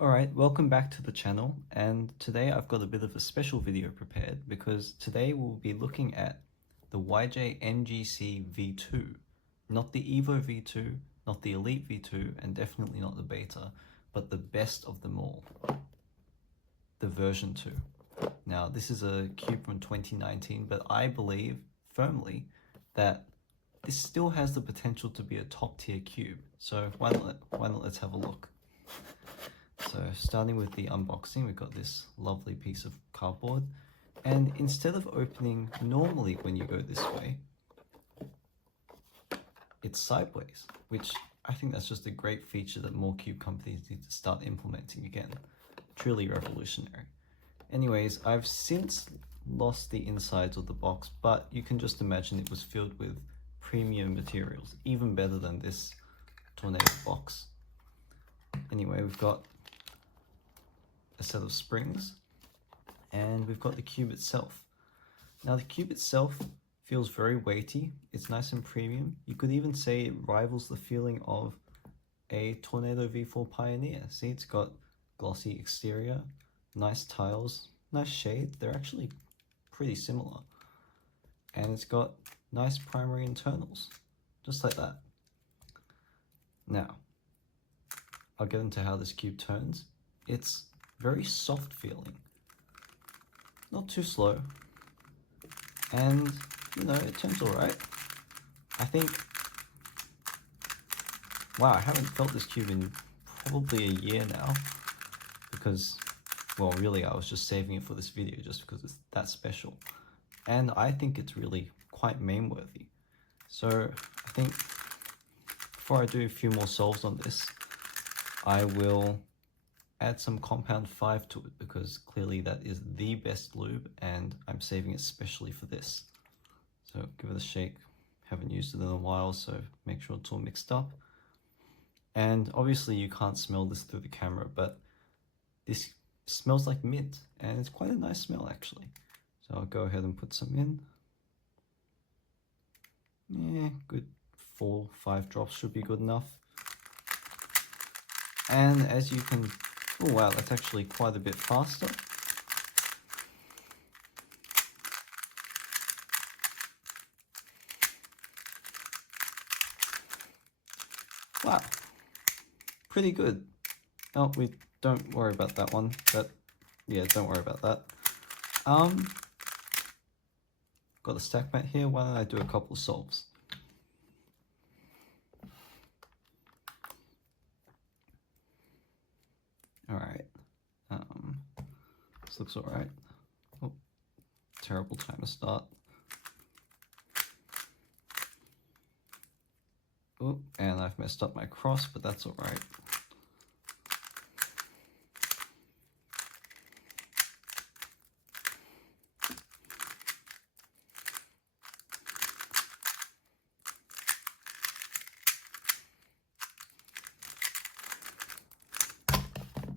Alright, welcome back to the channel, and today I've got a bit of a special video prepared because today we'll be looking at the YJ MGC V2. Not the Evo V2, not the Elite V2, and definitely not the Beta, but the best of them all, the version 2. Now this is a cube from 2019, but I believe firmly that this still has the potential to be a top tier cube, so why not let's have a look. So starting with the unboxing, we've got this lovely piece of cardboard, and instead of opening normally when you go this way, it's sideways, which I think that's just a great feature that more cube companies need to start implementing again. Truly revolutionary. Anyways, I've since lost the insides of the box, but you can just imagine it was filled with premium materials, even better than this tornado box. Anyway, we've got a set of springs, and we've got the cube itself. Now the cube itself feels very weighty, it's nice and premium. You could even say it rivals the feeling of a Tornado V4 Pioneer. See, it's got glossy exterior, nice tiles, nice shade, they're actually pretty similar. And it's got nice primary internals, just like that. Now, I'll get into how this cube turns. It's very soft feeling, not too slow, and you know, it turns alright. I think, wow, I haven't felt this cube in probably a year now, because, well, really I was just saving it for this video just because it's that special, and I think it's really quite meme worthy. So I think before I do a few more solves on this, I will add some compound 5 to it, because clearly that is the best lube and I'm saving it specially for this. So give it a shake. Haven't used it in a while, so make sure it's all mixed up. And obviously you can't smell this through the camera, but this smells like mint, and it's quite a nice smell actually. So I'll go ahead and put some in. Yeah, good 4-5 drops should be good enough. And as you can, oh wow, that's actually quite a bit faster. Wow, pretty good. Oh, we don't worry about that one, but yeah, don't worry about that. Got a stack mat here, why don't I do a couple of solves? Alright, this looks alright. Oh, terrible time to start. Oh, and I've messed up my cross, but that's alright.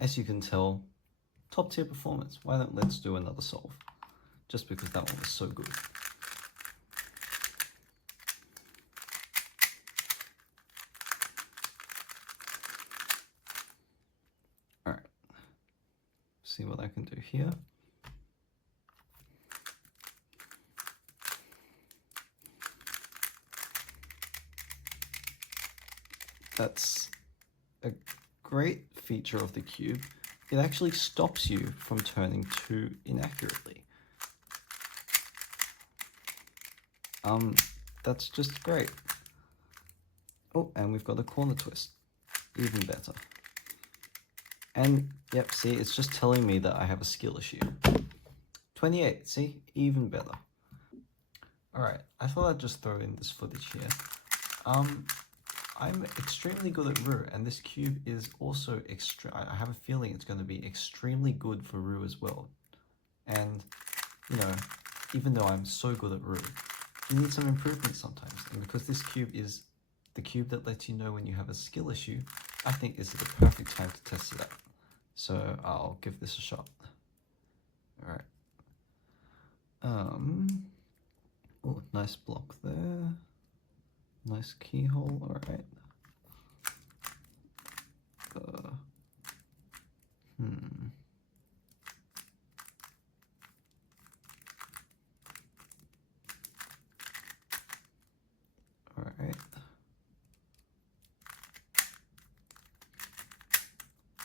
As you can tell, top tier performance. Why don't let's do another solve, just because that one was so good. Alright, see what I can do here. That's a great feature of the cube. It actually stops you from turning too inaccurately. That's just great. Oh, and we've got a corner twist, even better. And yep, see, it's just telling me that I have a skill issue. 28, see, even better. Alright, I thought I'd just throw in this footage here. I'm extremely good at Roux, and this cube is also I have a feeling it's going to be extremely good for Roux as well. And, you know, even though I'm so good at Roux, you need some improvement sometimes. And because this cube is the cube that lets you know when you have a skill issue, I think this is the perfect time to test it out. So I'll give this a shot. Alright. Oh, nice block there. Nice keyhole, alright.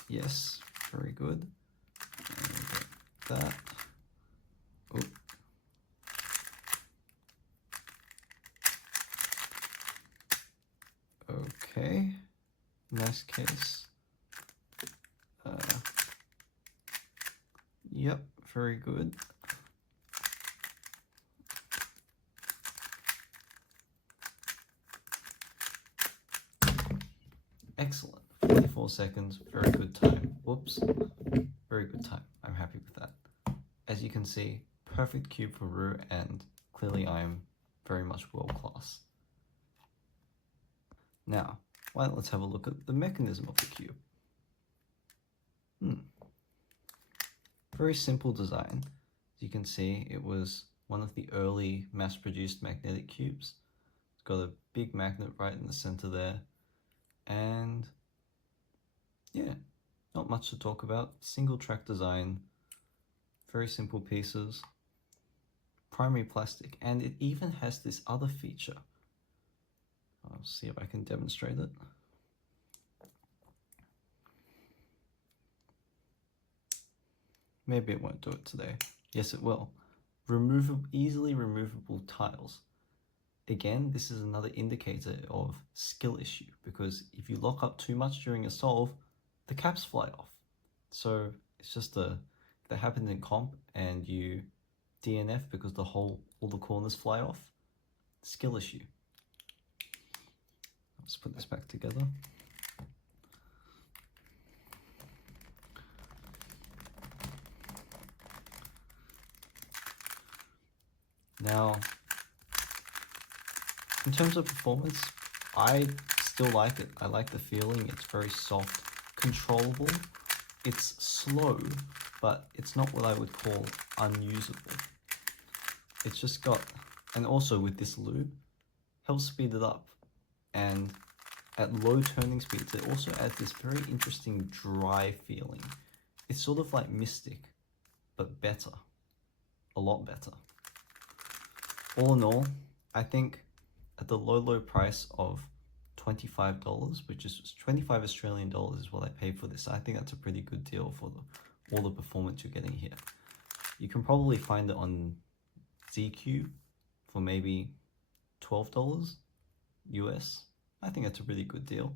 Yes, very good. And that. Oh. Okay, nice case. Yep, very good. Excellent. 44 seconds, very good time. Whoops, very good time. I'm happy with that. As you can see, perfect cube for Roux, and clearly I'm very much world class. Now, let's have a look at the mechanism of the cube. Very simple design. As you can see, it was one of the early mass-produced magnetic cubes. It's got a big magnet right in the center there. And yeah, not much to talk about. Single track design, very simple pieces, primary plastic, and it even has this other feature. I'll see if I can demonstrate it. Maybe it won't do it today. Yes, it will. Easily removable tiles. Again, this is another indicator of skill issue, because if you lock up too much during a solve, the caps fly off. So it's just that happened in comp and you DNF because all the corners fly off. Skill issue. Let's put this back together. Now, in terms of performance, I still like it. I like the feeling. It's very soft, controllable. It's slow, but it's not what I would call unusable. It's just got, and also with this lube, helps speed it up. And at low turning speeds, it also adds this very interesting dry feeling. It's sort of like Mystic, but better. A lot better. All in all, I think at the low price of $25, which is 25 Australian dollars is what I paid for this. I think that's a pretty good deal for all the performance you're getting here. You can probably find it on ZQ for maybe $12 US. I think that's a really good deal.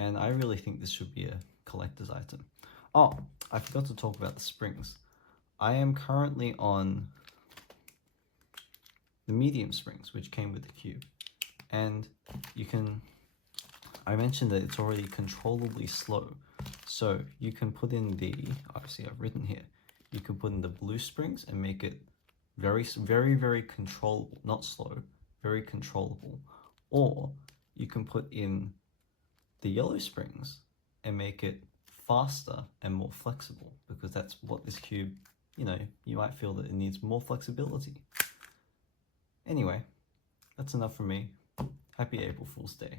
And I really think this should be a collector's item. Oh, I forgot to talk about the springs. I am currently on the medium springs, which came with the cube. And I mentioned that it's already controllably slow. So you can put in obviously I've written here, you can put in the blue springs and make it very controllable, not slow, very controllable. Or you can put in the yellow springs and make it faster and more flexible, because that's what this cube, you might feel that it needs more flexibility. Anyway, that's enough from me. Happy April Fool's Day.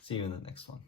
See you in the next one.